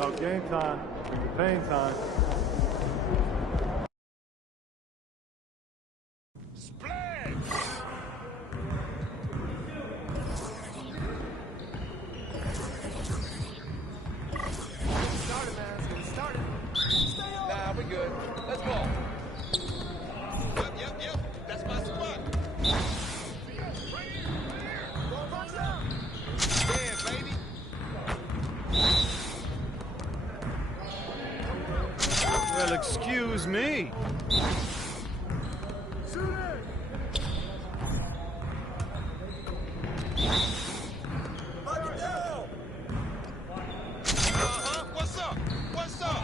About game time. Pain time. Well, excuse me. What's up? What's up?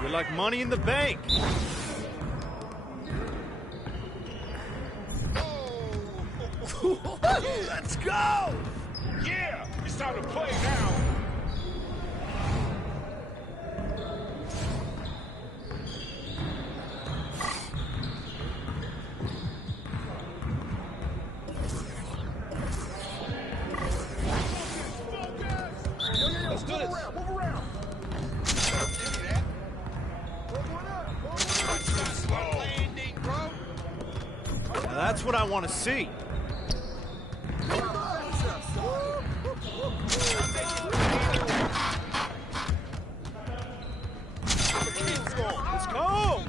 You're like money in the bank. Let's go! Yeah, it's time to play now. Let's do this. Move around. Give me that. Slow landing, bro. Now that's what I want to see. Let's go!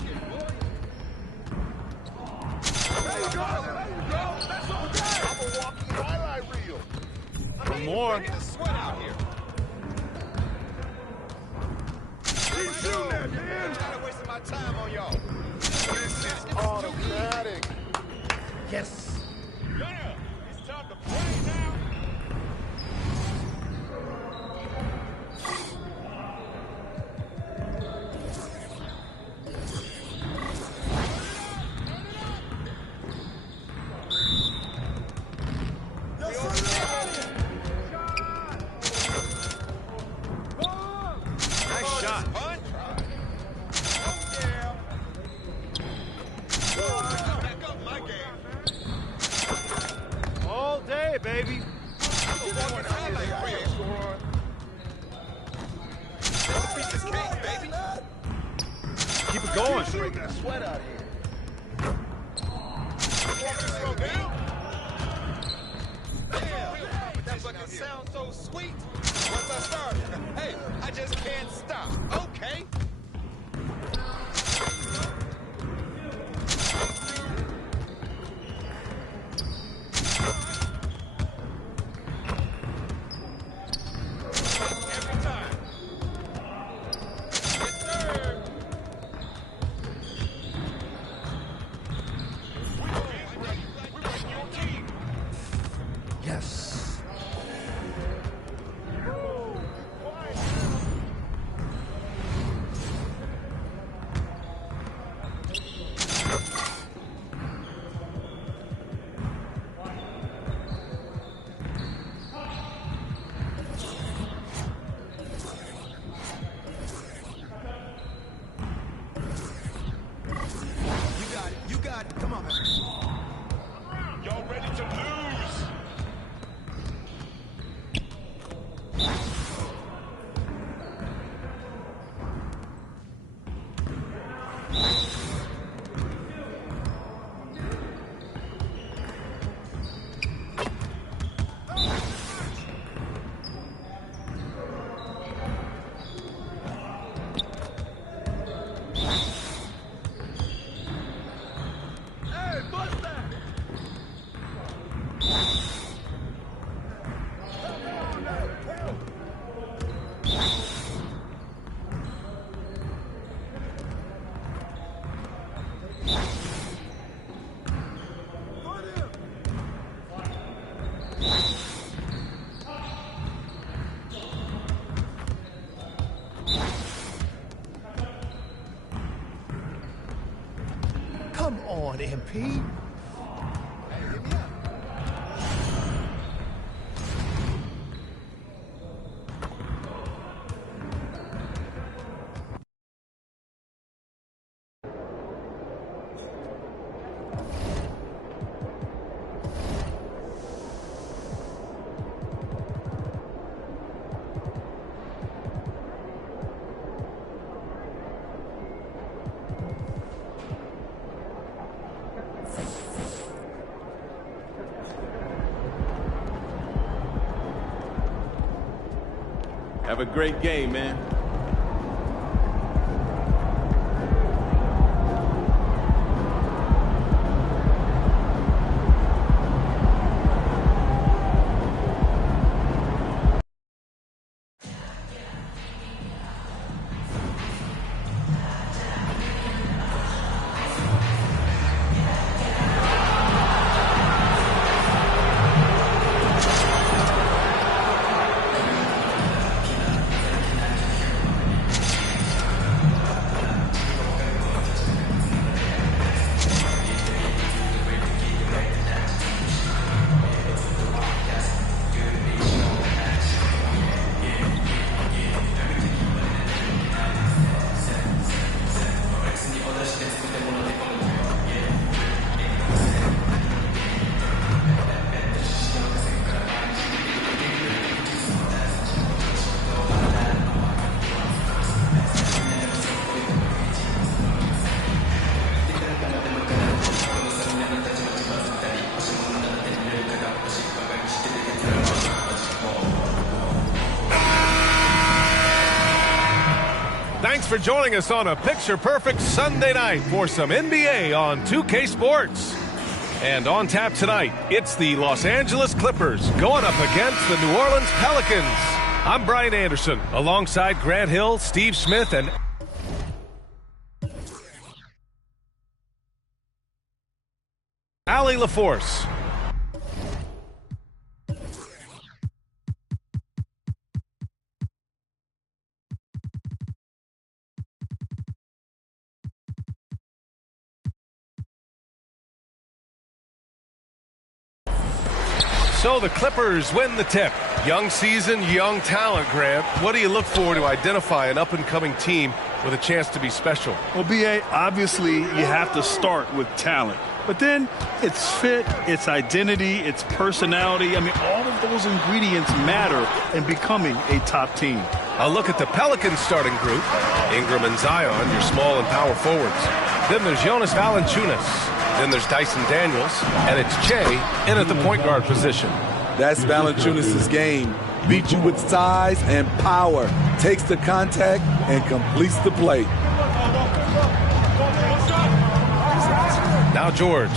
There you go. That's okay. I'm a walking highlight reel. One more. Ready to sweat out here. Keep shooting that, man. I'm tired of wasting my time on y'all. Automatic. Yes. Yeah, it's time to play now. Nice shot. Fun. Oh, yeah. Back up my game. All day, baby. I'm a walking highlight reel. That's a piece of cake, baby. Keep it going. Shooting that sweat out here. Walking slow down. Yeah, that fucking sounds so sweet. Once I start, hey, I just can't stop. Okay. Every time. Yes, sir. We're ready your team. Yes. You got it. Come on, man. Y'all ready to lose? Hey, bust that! Come on, MP. Hey, hit me up. Have a great game, man. Thanks for joining us on a picture-perfect Sunday night for some NBA on 2K Sports. And on tap tonight, it's the Los Angeles Clippers going up against the New Orleans Pelicans. I'm Brian Anderson, alongside Grant Hill, Steve Smith, and Allie LaForce. So the Clippers win the tip. Young season, young talent, Grant. What do you look for to identify an up-and-coming team with a chance to be special? Well, B.A., obviously you have to start with talent. But then it's fit, it's identity, it's personality. I mean, all of those ingredients matter in becoming a top team. A look at the Pelicans starting group. Ingram and Zion, your small and power forwards. Then there's Jonas Valanciunas. Then there's Dyson Daniels, and it's Che in at the point guard position. That's Valanciunas' game. Beat you with size and power. Takes the contact and completes the play. Now George.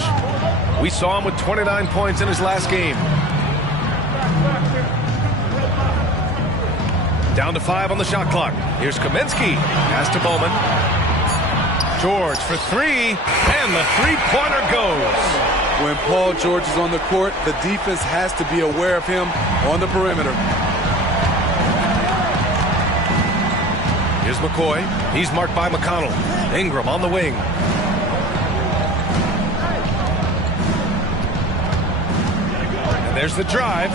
We saw him with 29 points in his last game. Down to 5 on the shot clock. Here's Kaminsky. Pass to Bowman. George for 3, and the three-pointer goes. When Paul George is on the court, the defense has to be aware of him on the perimeter. Here's McCoy. He's marked by McConnell. Ingram on the wing. And there's the drive.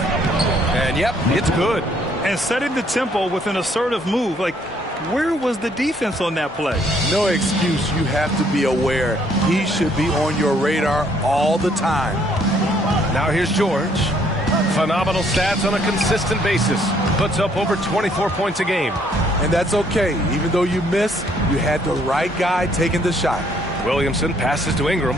And, yep, it's good. And setting the tempo with an assertive move. Like, where was the defense on that play? No excuse. You have to be aware. He should be on your radar all the time. Now here's George. Phenomenal stats on a consistent basis. Puts up over 24 points a game. And that's okay. Even though you miss, you had the right guy taking the shot. Williamson passes to Ingram.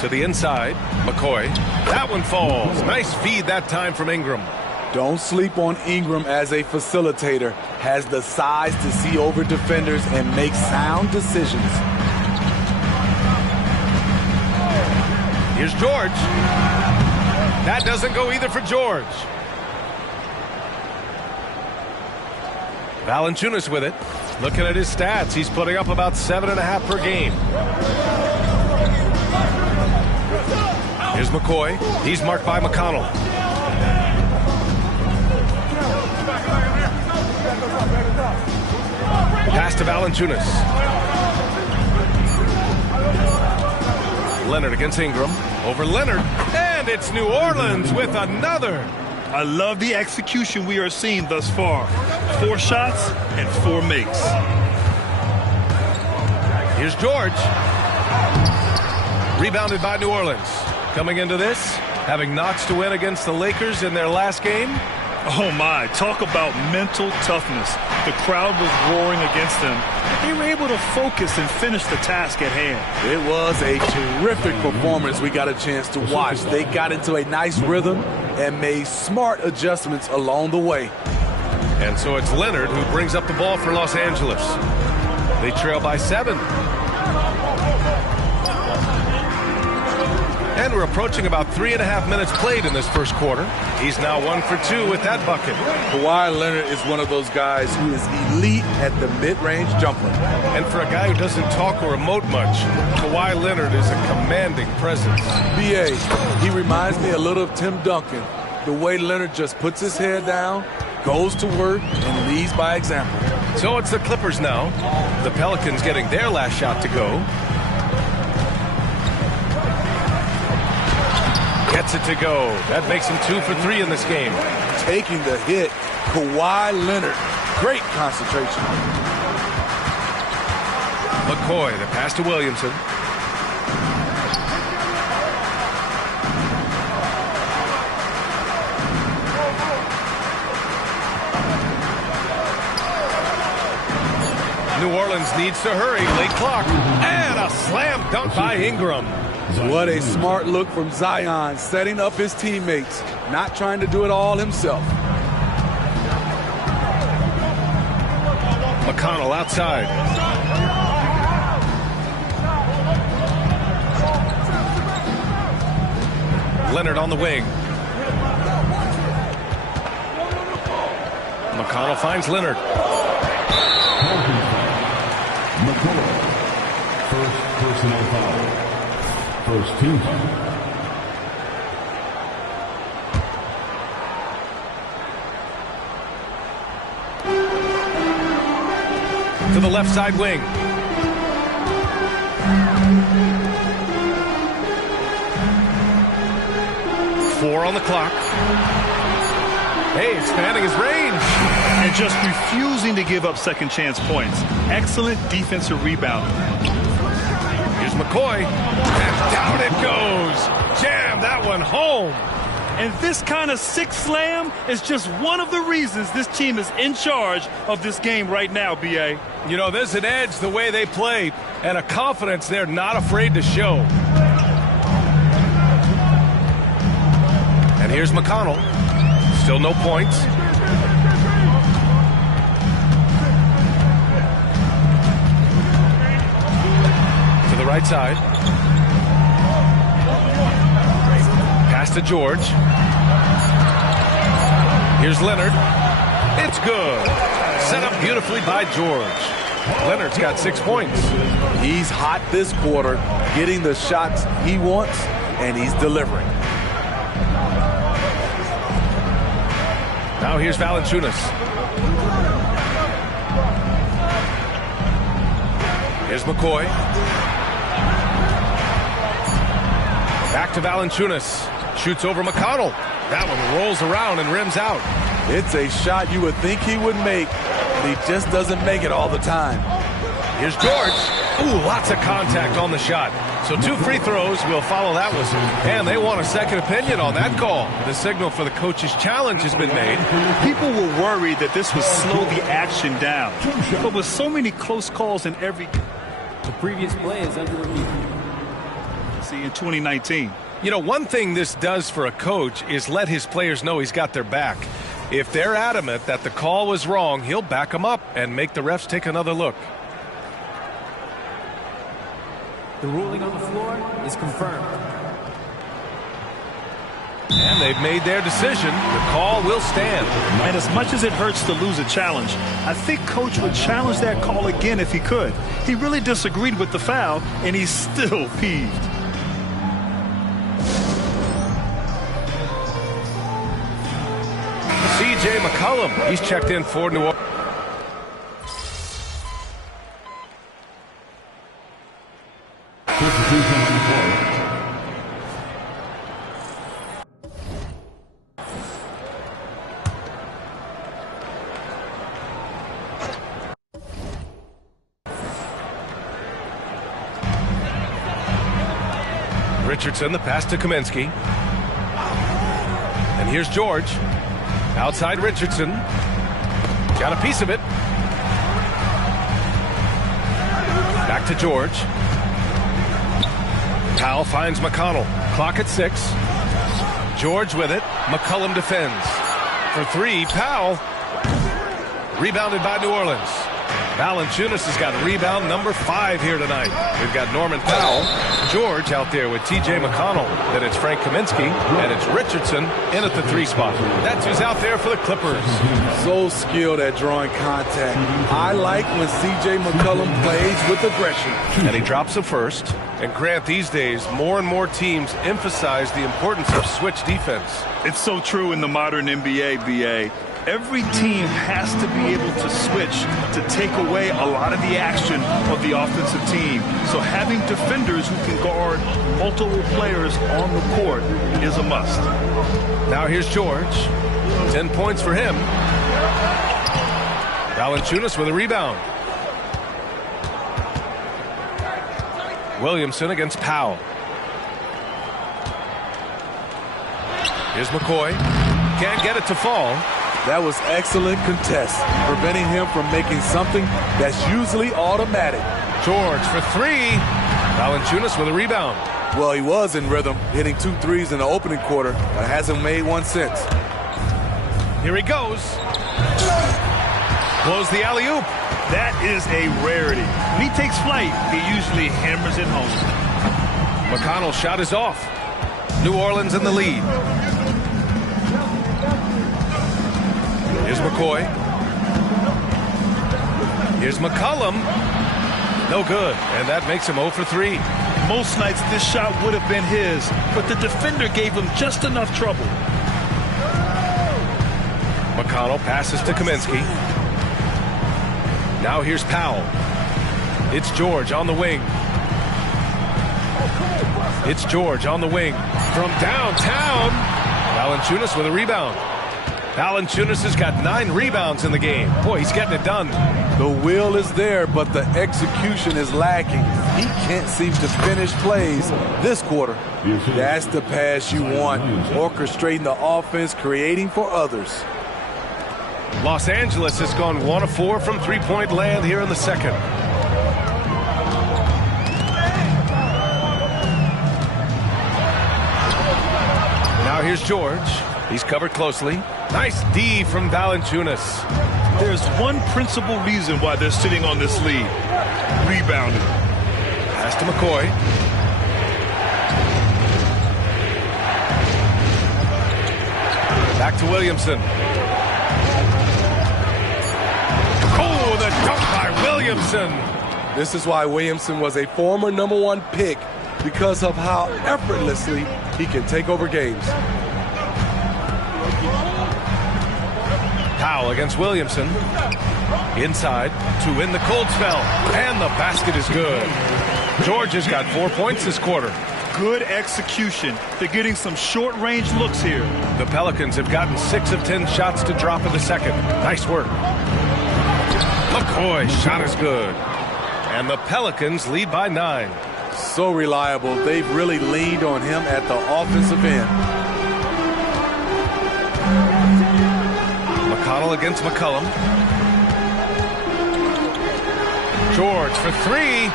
To the inside, McCoy. That one falls. Nice feed that time from Ingram. Don't sleep on Ingram as a facilitator. Has the size to see over defenders and make sound decisions. Here's George. That doesn't go either for George. Valanciunas with it. Looking at his stats, he's putting up about 7.5 per game. Here's McCoy. He's marked by McConnell. Pass to Valanciunas. Leonard against Ingram. Over Leonard. And it's New Orleans with another. I love the execution we are seeing thus far. 4 shots and 4 makes. Here's George. Rebounded by New Orleans. Coming into this, having notched to win against the Lakers in their last game. Oh my, talk about mental toughness. The crowd was roaring against them. They were able to focus and finish the task at hand. It was a terrific performance we got a chance to watch. They got into a nice rhythm and made smart adjustments along the way. And so it's Leonard who brings up the ball for Los Angeles. They trail by 7. And we're approaching about 3.5 minutes played in this first quarter. He's now 1 for 2 with that bucket. Kawhi Leonard is one of those guys who is elite at the mid-range jumper. And for a guy who doesn't talk or emote much, Kawhi Leonard is a commanding presence. B.A., he reminds me a little of Tim Duncan. The way Leonard just puts his head down, goes to work, and leads by example. So it's the Clippers now. The Pelicans getting their last shot to go. Gets it to go. That makes him 2 for 3 in this game. Taking the hit, Kawhi Leonard. Great concentration. McCoy, the pass to Williamson. New Orleans needs to hurry. Late clock. And a slam dunk by Ingram. What a smart look from Zion, setting up his teammates, not trying to do it all himself. McConnell outside. Leonard on the wing. McConnell finds Leonard. McConnell. First personal foul. First team foul. To the left side wing. Four on the clock. Hey, expanding his range. And just refusing to give up second chance points. Excellent defensive rebound. Here's McCoy. And down it goes. Jam that one home. And this kind of sick slam is just one of the reasons this team is in charge of this game right now, B.A. You know, there's an edge the way they play and a confidence they're not afraid to show. And here's McConnell. Still no points. To the right side. Pass to George. Here's Leonard. It's good. Set up beautifully by George. Leonard's got 6 points. He's hot this quarter, getting the shots he wants, and he's delivering. Now here's Valanciunas. Here's McCoy. Back to Valanciunas. Shoots over McConnell. That one rolls around and rims out. It's a shot you would think he would make, but he just doesn't make it all the time. Here's George. Ooh, lots of contact on the shot. So 2 free throws will follow that whistle. And they want a second opinion on that call. The signal for the coach's challenge has been made. People were worried that this would slow the action down. But with so many close calls in every... The previous play is under review. See, in 2019. You know, one thing this does for a coach is let his players know he's got their back. If they're adamant that the call was wrong, he'll back them up and make the refs take another look. The ruling on the floor is confirmed. And they've made their decision. The call will stand. And as much as it hurts to lose a challenge, I think Coach would challenge that call again if he could. He really disagreed with the foul, and he's still peeved. C.J. McCollum, he's checked in for New Orleans. Richardson, the pass to Kaminsky. And here's George. Outside Richardson. Got a piece of it. Back to George. Powell finds McConnell. Clock at 6. George with it. McCollum defends. For 3, Powell. Rebounded by New Orleans. Valanciunas has got rebound number 5 here tonight. We've got Norman Powell, George out there with T.J. McConnell. Then it's Frank Kaminsky, and it's Richardson in at the 3 spot. That's who's out there for the Clippers. So skilled at drawing contact. I like when C.J. McCollum plays with aggression. And he drops the first. And Grant, these days, more and more teams emphasize the importance of switch defense. It's so true in the modern NBA, B.A. Every team has to be able to switch to take away a lot of the action of the offensive team. So having defenders who can guard multiple players on the court is a must. Now here's George. 10 points for him. Valanciunas with a rebound. Williamson against Powell. Here's McCoy. Can't get it to fall. That was excellent contest, preventing him from making something that's usually automatic. George for 3. Valanciunas with a rebound. Well, he was in rhythm, hitting 2 threes in the opening quarter, but hasn't made one since. Here he goes. Blows the alley-oop. That is a rarity. When he takes flight, he usually hammers it home. McConnell's shot is off. New Orleans in the lead. Here's McCoy. Here's McCollum. No good, and that makes him 0 for 3. Most nights this shot would have been his, but the defender gave him just enough trouble. McConnell passes to Kaminsky. Now here's Powell. It's George on the wing. It's George on the wing. From downtown, Valanciunas with a rebound. Valanciunas has got 9 rebounds in the game. Boy, he's getting it done. The will is there, but the execution is lacking. He can't seem to finish plays this quarter. That's the pass you want. Orchestrating the offense, creating for others. Los Angeles has gone 1 of 4 from three-point land here in the second. Now here's George. He's covered closely. Nice D from Valanciunas. There's one principal reason why they're sitting on this lead. Rebounding. Pass to McCoy. Back to Williamson. Oh, the dunk by Williamson. This is why Williamson was a former #1 pick, because of how effortlessly he can take over games. Powell against Williamson. Inside to win the cold spell. And the basket is good. George has got 4 points this quarter. Good execution. They're getting some short-range looks here. The Pelicans have gotten 6 of 10 shots to drop in the second. Nice work. McCoy's shot is good. And the Pelicans lead by 9. So reliable. They've really leaned on him at the offensive end. McConnell against McCollum. George for 3.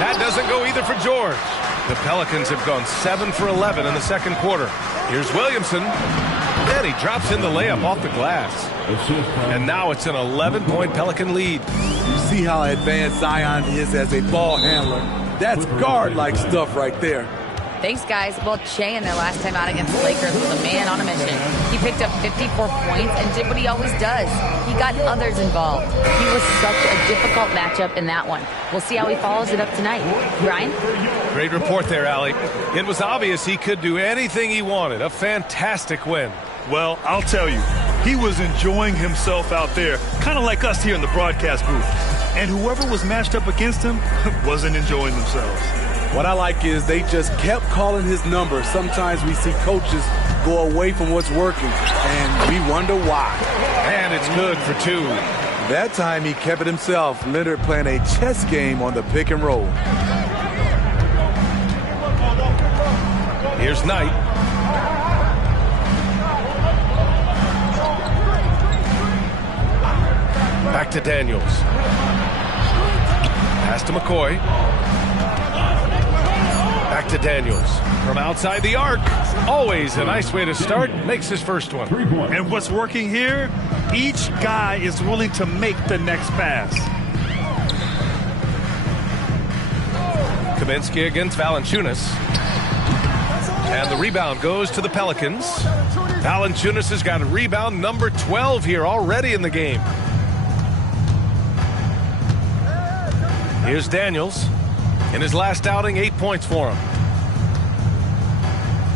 That doesn't go either for George. The Pelicans have gone 7 for 11 in the second quarter. Here's Williamson. And he drops in the layup off the glass. And now it's an 11-point Pelican lead. You see how advanced Zion is as a ball handler. That's guard-like stuff right there. Thanks, guys. Well, Che in their last time out against the Lakers was a man on a mission. He picked up 54 points and did what he always does. He got others involved. He was such a difficult matchup in that one. We'll see how he follows it up tonight. Brian? Great report there, Allie. It was obvious he could do anything he wanted. A fantastic win. Well, I'll tell you, he was enjoying himself out there, kind of like us here in the broadcast booth. And whoever was matched up against him wasn't enjoying themselves. What I like is they just kept calling his number. Sometimes we see coaches go away from what's working, and we wonder why. And it's good for 2. That time he kept it himself. Leonard playing a chess game on the pick and roll. Here's Knight. Back to Daniels. Pass to McCoy. Back to Daniels. From outside the arc. Always a nice way to start. Makes his first one. And what's working here? Each guy is willing to make the next pass. Kaminsky against Valanciunas. And the rebound goes to the Pelicans. Valanciunas has got a rebound number 12 here already in the game. Here's Daniels. In his last outing, 8 points for him.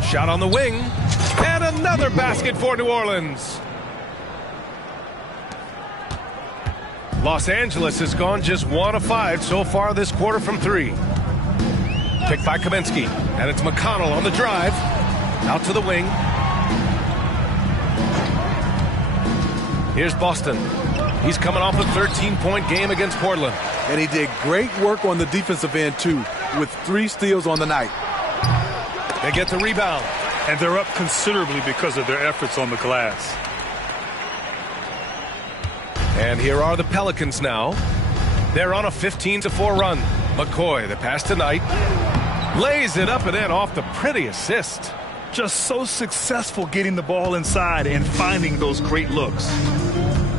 Shot on the wing. And another basket for New Orleans. Los Angeles has gone just 1 of 5 so far this quarter from 3. Picked by Kaminsky. And it's McConnell on the drive. Out to the wing. Here's Boston. He's coming off a 13-point game against Portland. And he did great work on the defensive end, too, with 3 steals on the night. They get the rebound. And they're up considerably because of their efforts on the glass. And here are the Pelicans now. They're on a 15-4 run. McCoy, the pass to Knight. Lays it up and in off the pretty assist. Just so successful getting the ball inside and finding those great looks.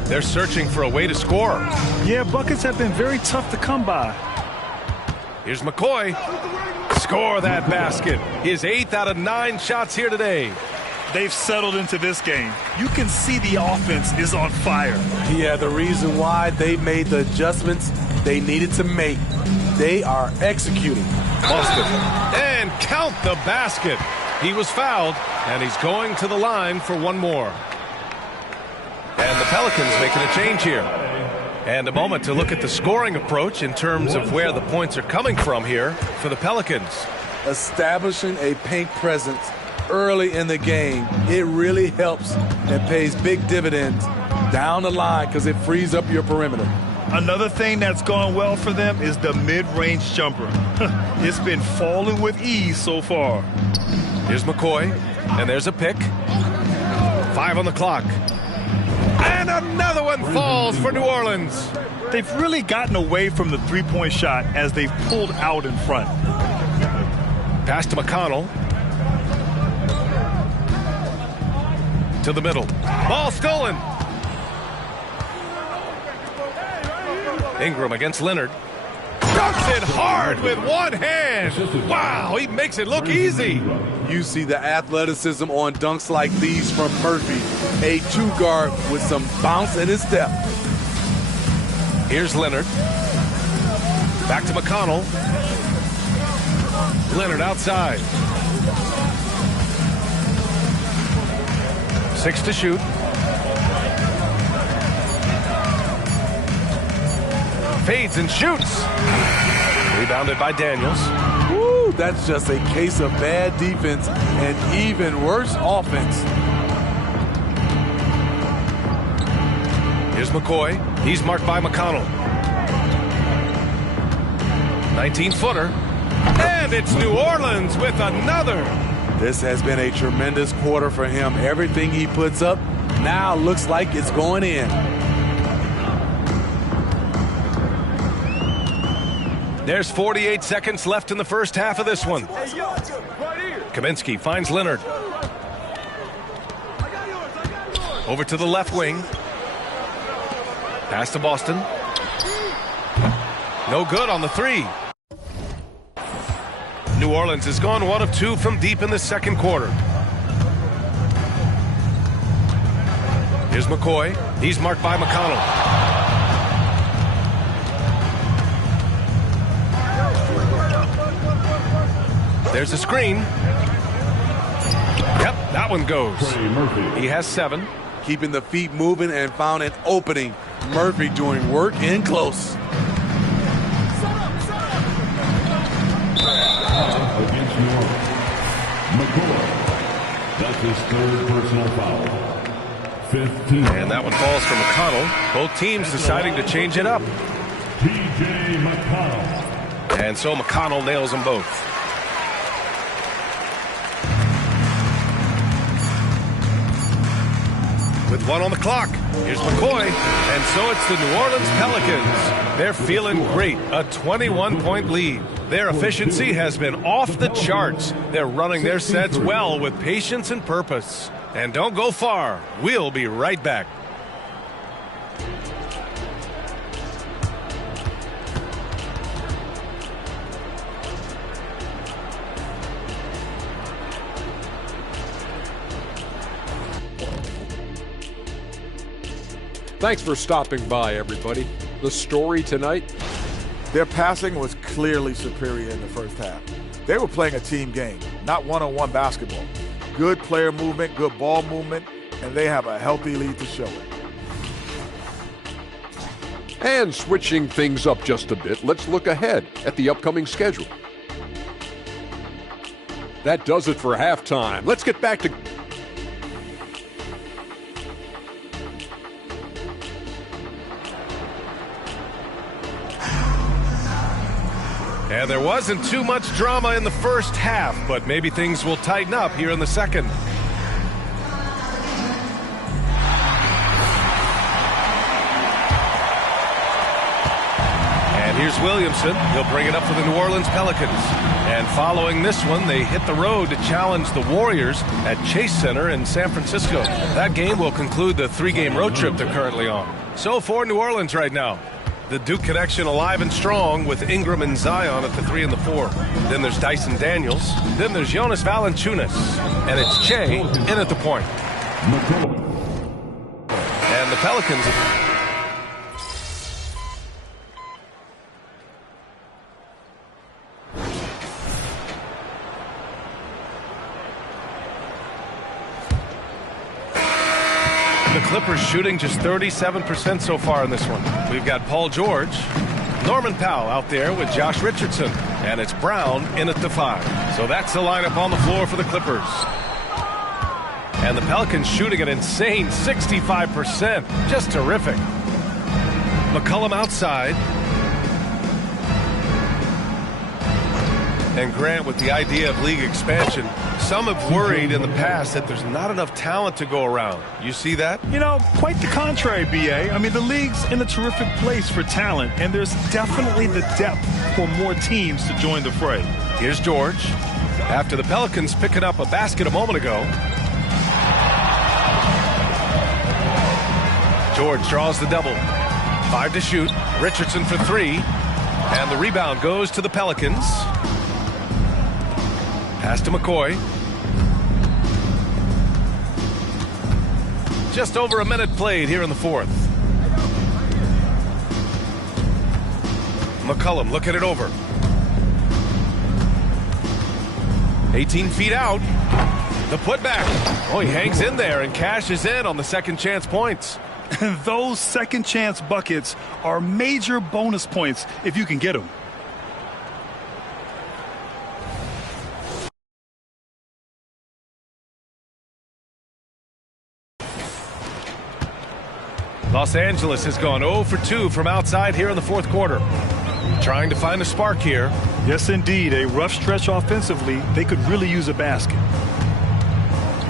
They're searching for a way to score. Yeah, buckets have been very tough to come by. Here's McCoy. Score that basket. His 8th out of 9 shots here today. They've settled into this game. You can see the offense is on fire. Yeah, the reason why they made the adjustments they needed to make. They are executing. Boston. And count the basket. He was fouled, and he's going to the line for one more. And the Pelicans making a change here. And a moment to look at the scoring approach in terms of where the points are coming from here for the Pelicans. Establishing a paint presence early in the game, it really helps and pays big dividends down the line because it frees up your perimeter. Another thing that's gone well for them is the mid-range jumper. It's been falling with ease so far. Here's McCoy, and there's a pick. 5 on the clock. And another one falls for New Orleans. They've really gotten away from the three-point shot as they've pulled out in front. Pass to McConnell. To the middle. Ball stolen. Ingram against Leonard. Dunks it hard with one hand. Wow, he makes it look easy. You see the athleticism on dunks like these from Murphy. A 2-guard with some bounce in his step. Here's Leonard. Back to McConnell. Leonard outside. 6 to shoot. Fades and shoots. Rebounded by Daniels. Woo, that's just a case of bad defense and even worse offense. Here's McCoy. He's marked by McConnell. 19-footer. And it's New Orleans with another. This has been a tremendous quarter for him. Everything he puts up now looks like it's going in. There's 48 seconds left in the first half of this one. Kaminsky finds Leonard. Over to the left wing. Pass to Boston. No good on the 3. New Orleans has gone 1 of 2 from deep in the second quarter. Here's McCoy. He's marked by McConnell. There's a screen. Yep, that one goes. He has 7. Keeping the feet moving and found an opening. Murphy doing work in close. Against New Orleans. McCoy. That's his 3rd personal foul. 15. And that one falls for McConnell. Both teams deciding to change it up. T.J. McConnell. And so McConnell nails them both. with 1 on the clock. Here's McCoy, and so it's the New Orleans Pelicans. They're feeling great, a 21-point lead. Their efficiency has been off the charts. They're running their sets well with patience and purpose. And don't go far. We'll be right back. Thanks for stopping by, everybody. The story tonight? Their passing was clearly superior in the first half. They were playing a team game, not one-on-one basketball. Good player movement, good ball movement, and they have a healthy lead to show it. And switching things up just a bit, let's look ahead at the upcoming schedule. That does it for halftime. Let's get back to... And there wasn't too much drama in the first half, but maybe things will tighten up here in the second. And here's Williamson. He'll bring it up for the New Orleans Pelicans. And following this one, they hit the road to challenge the Warriors at Chase Center in San Francisco. That game will conclude the 3-game road trip they're currently on. So for New Orleans right now, the Duke connection alive and strong with Ingram and Zion at the 3 and the 4. Then there's Dyson Daniels. Then there's Jonas Valanciunas. And it's Che in at the point. And the Pelicans... The Clippers shooting just 37% so far in this one. We've got Paul George, Norman Powell out there with Josh Richardson, and it's Brown in at the 5. So that's the lineup on the floor for the Clippers. And the Pelicans shooting an insane 65%. Just terrific. McCollum outside. And Grant with the idea of league expansion. Some have worried in the past that there's not enough talent to go around. You see that? You know, quite the contrary, B.A. I mean, the league's in a terrific place for talent, and there's definitely the depth for more teams to join the fray. Here's George. After the Pelicans picking up a basket a moment ago. George draws the double. 5 to shoot. Richardson for 3. And the rebound goes to the Pelicans. Pass to McCoy. Just over a minute played here in the fourth. McCollum looking it over. 18 feet out. The putback. Oh, he hangs in there and cashes in on the second chance points. And those second chance buckets are major bonus points if you can get them. Los Angeles has gone 0 for 2 from outside here in the fourth quarter. Trying to find a spark here. Yes, indeed. A rough stretch offensively. They could really use a basket.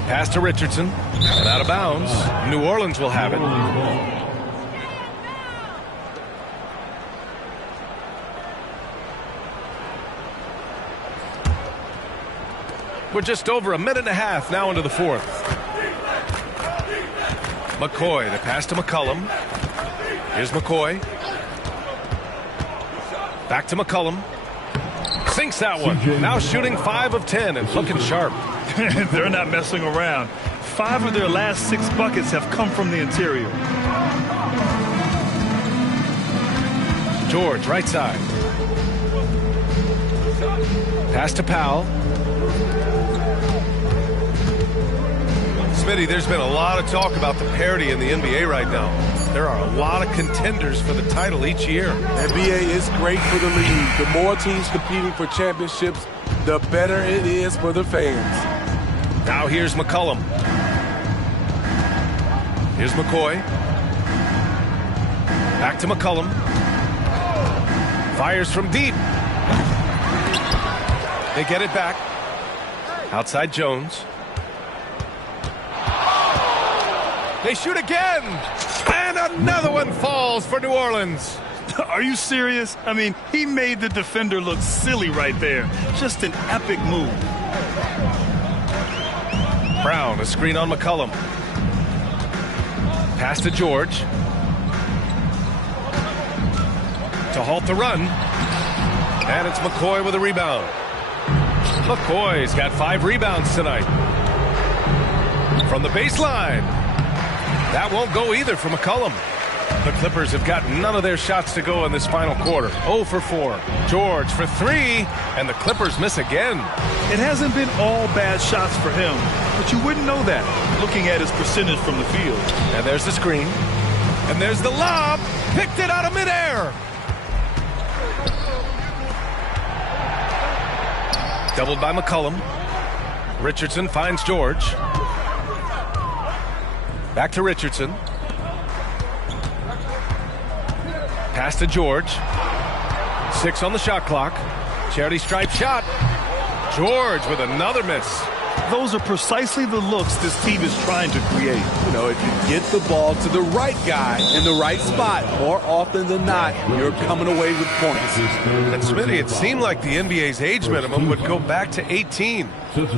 Pass to Richardson. And out of bounds. New Orleans will have it. We're just over a minute and a half now into the fourth. McCoy, the pass to McCollum. Here's McCoy. Back to McCollum. Sinks that one. Now shooting 5 of 10 and looking sharp. They're not messing around. 5 of their last 6 buckets have come from the interior. George, right side. Pass to Powell. Smitty, there's been a lot of talk about the parity in the NBA right now. There are a lot of contenders for the title each year. NBA is great for the league. The more teams competing for championships, the better it is for the fans. Now here's McCollum. Here's McCoy. Back to McCollum. Fires from deep. They get it back. Outside Jones. They shoot again. And another one falls for New Orleans. Are you serious? I mean, he made the defender look silly right there. Just an epic move. Brown, a screen on McCollum. Pass to George. To halt the run. And it's McCoy with a rebound. McCoy's got 5 rebounds tonight. From the baseline. That won't go either for McCollum. The Clippers have got none of their shots to go in this final quarter. 0 for 4. George for 3, and the Clippers miss again. It hasn't been all bad shots for him, but you wouldn't know that looking at his percentage from the field. And there's the screen. And there's the lob. Picked it out of midair. Doubled by McCollum. Richardson finds George. Back to Richardson. Pass to George. 6 on the shot clock. Charity stripe shot. George with another miss. Those are precisely the looks this team is trying to create. You know, if you get the ball to the right guy in the right spot, more often than not, you're coming away with points. And Smitty, it seemed like the NBA's age minimum would go back to 18.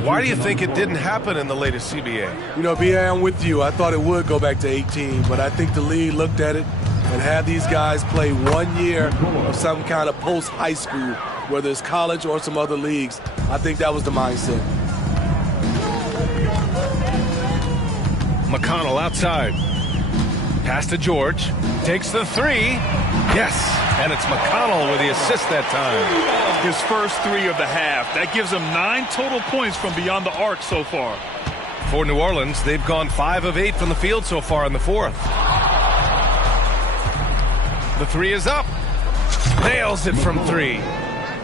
Why do you think it didn't happen in the latest CBA? You know, B.A., I'm with you. I thought it would go back to 18, but I think the league looked at it and had these guys play 1 year of some kind of post-high school, whether it's college or some other leagues. I think that was the mindset. McConnell outside. Pass to George. Takes the 3. Yes, and it's McConnell with the assist that time. His first 3 of the half. That gives him 9 total points from beyond the arc so far. For New Orleans, they've gone 5 of 8 from the field so far in the 4th. The 3 is up. Nails it from 3.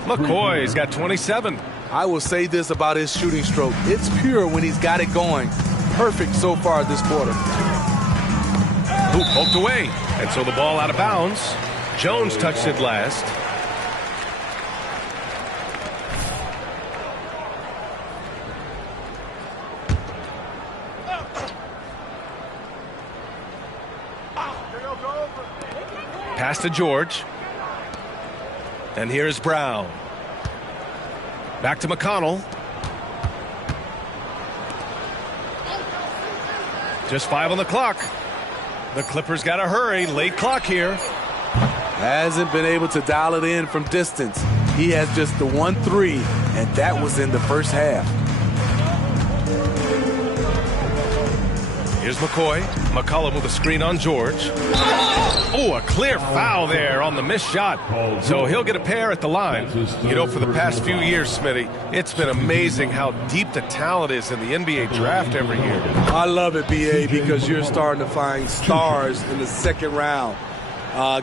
McCoy's got 27. I will say this about his shooting stroke. It's pure when he's got it going. Perfect so far this quarter. Hoop poked away, and so the ball out of bounds. Jones touched it last. Pass to George. And here's Brown. Back to McConnell. Just 5 on the clock. The Clippers got to hurry. Late clock here. Hasn't been able to dial it in from distance. He has just the 1-3, and that was in the first half. Here's McCoy. McCollum with a screen on George. Oh, a clear foul there on the missed shot. So he'll get a pair at the line. You know, for the past few years, Smitty, it's been amazing how deep the talent is in the NBA draft every year. I love it, B.A., because you're starting to find stars in the second round.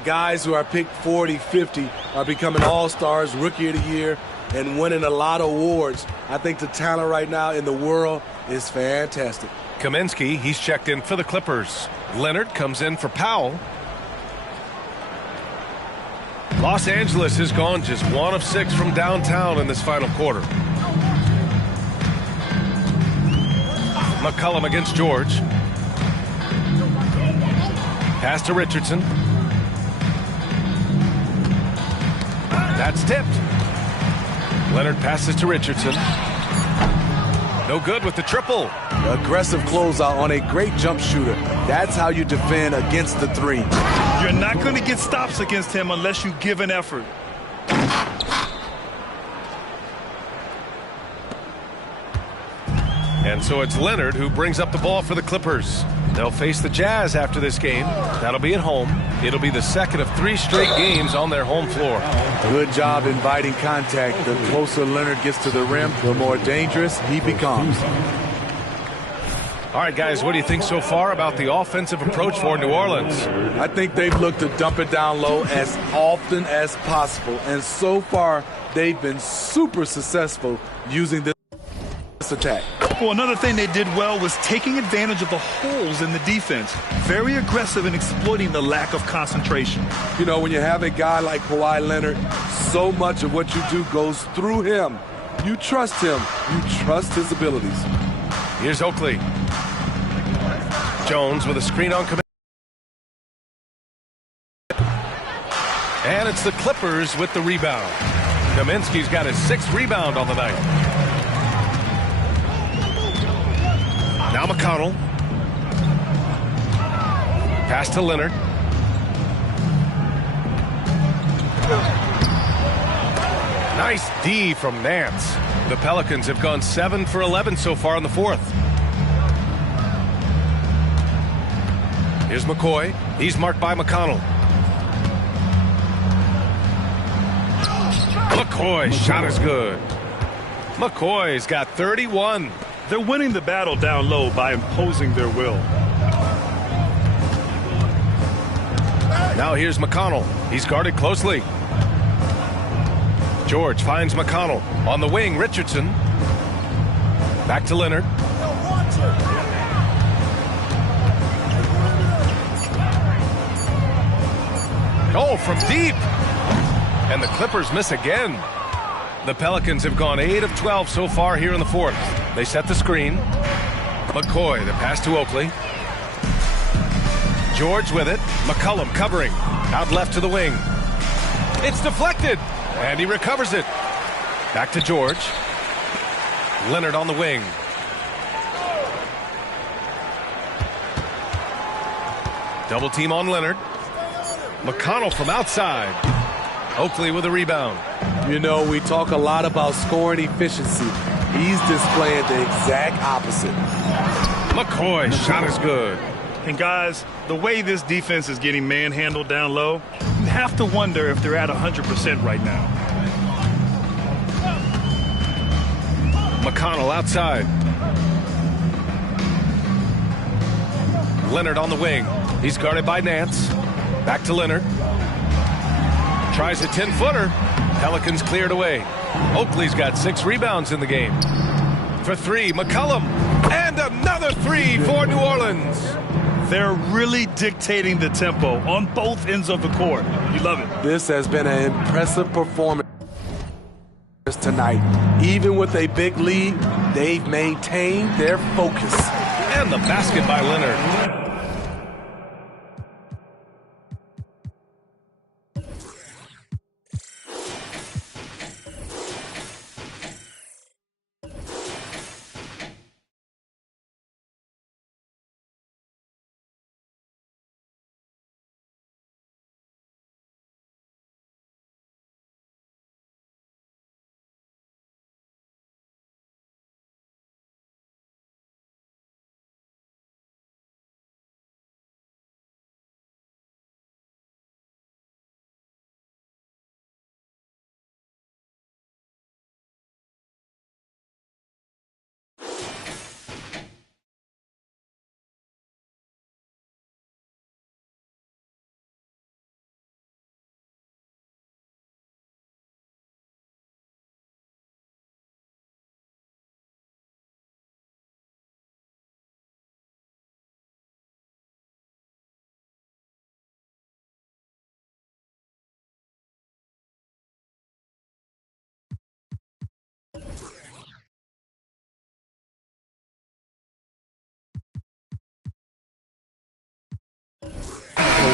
Guys who are picked 40, 50 are becoming all-stars, rookie of the year, and winning a lot of awards. I think the talent right now in the world is fantastic. Kaminsky, he's checked in for the Clippers. Leonard comes in for Powell. Los Angeles has gone just 1 of 6 from downtown in this final quarter. McCollum against George. Pass to Richardson. That's tipped. Leonard passes to Richardson. No good with the triple. Aggressive closeout on a great jump shooter. That's how you defend against the 3. You're not going to get stops against him unless you give an effort. And so it's Leonard who brings up the ball for the Clippers. They'll face the Jazz after this game. That'll be at home. It'll be the second of 3 straight games on their home floor. Good job inviting contact. The closer Leonard gets to the rim, the more dangerous he becomes. All right, guys, what do you think so far about the offensive approach for New Orleans? I think they've looked to dump it down low as often as possible. And so far, they've been super successful using this attack. Well, another thing they did well was taking advantage of the holes in the defense. Very aggressive in exploiting the lack of concentration. You know, when you have a guy like Kawhi Leonard, so much of what you do goes through him. You trust him. You trust his abilities. Here's Oakley. Jones with a screen on command. And it's the Clippers with the rebound. Kaminsky's got his 6th rebound on the night. Now McConnell. Pass to Leonard. Nice D from Nance. The Pelicans have gone 7 for 11 so far in the 4th. Here's McCoy. He's marked by McConnell. McCoy's shot is good. McCoy's got 31. They're winning the battle down low by imposing their will. Now here's McConnell. He's guarded closely. George finds McConnell. On the wing, Richardson. Back to Leonard. Oh, from deep. And the Clippers miss again. The Pelicans have gone 8 of 12 so far here in the 4th. They set the screen. McCoy, the pass to Oakley. George with it. McCollum covering. Out left to the wing. It's deflected. And he recovers it. Back to George. Leonard on the wing. Double team on Leonard. McConnell from outside. Oakley with a rebound. You know, we talk a lot about scoring efficiency. He's displaying the exact opposite. McCoy's shot is good. And guys, the way this defense is getting manhandled down low, you have to wonder if they're at 100% right now. McConnell outside. Leonard on the wing. He's guarded by Nance. Back to Leonard. Tries a 10-footer. Pelicans cleared away. Oakley's got 6 rebounds in the game. For 3, McCollum. And another 3 for New Orleans. They're really dictating the tempo on both ends of the court. You love it. This has been an impressive performance tonight. Even with a big lead, they've maintained their focus. And the basket by Leonard.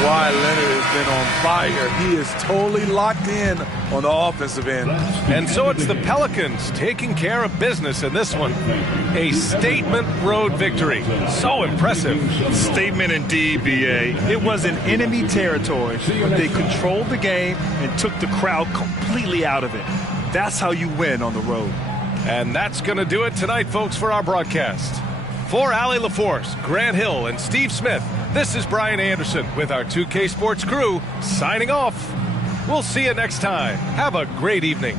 Kawhi Leonard has been on fire. He is totally locked in on the offensive end. And so it's the Pelicans taking care of business in this one. A statement road victory. So impressive. Statement indeed, B.A. It was in enemy territory, but they controlled the game and took the crowd completely out of it. That's how you win on the road. And that's going to do it tonight, folks, for our broadcast. For Allie LaForce, Grant Hill, and Steve Smith, this is Brian Anderson with our 2K Sports crew signing off. We'll see you next time. Have a great evening.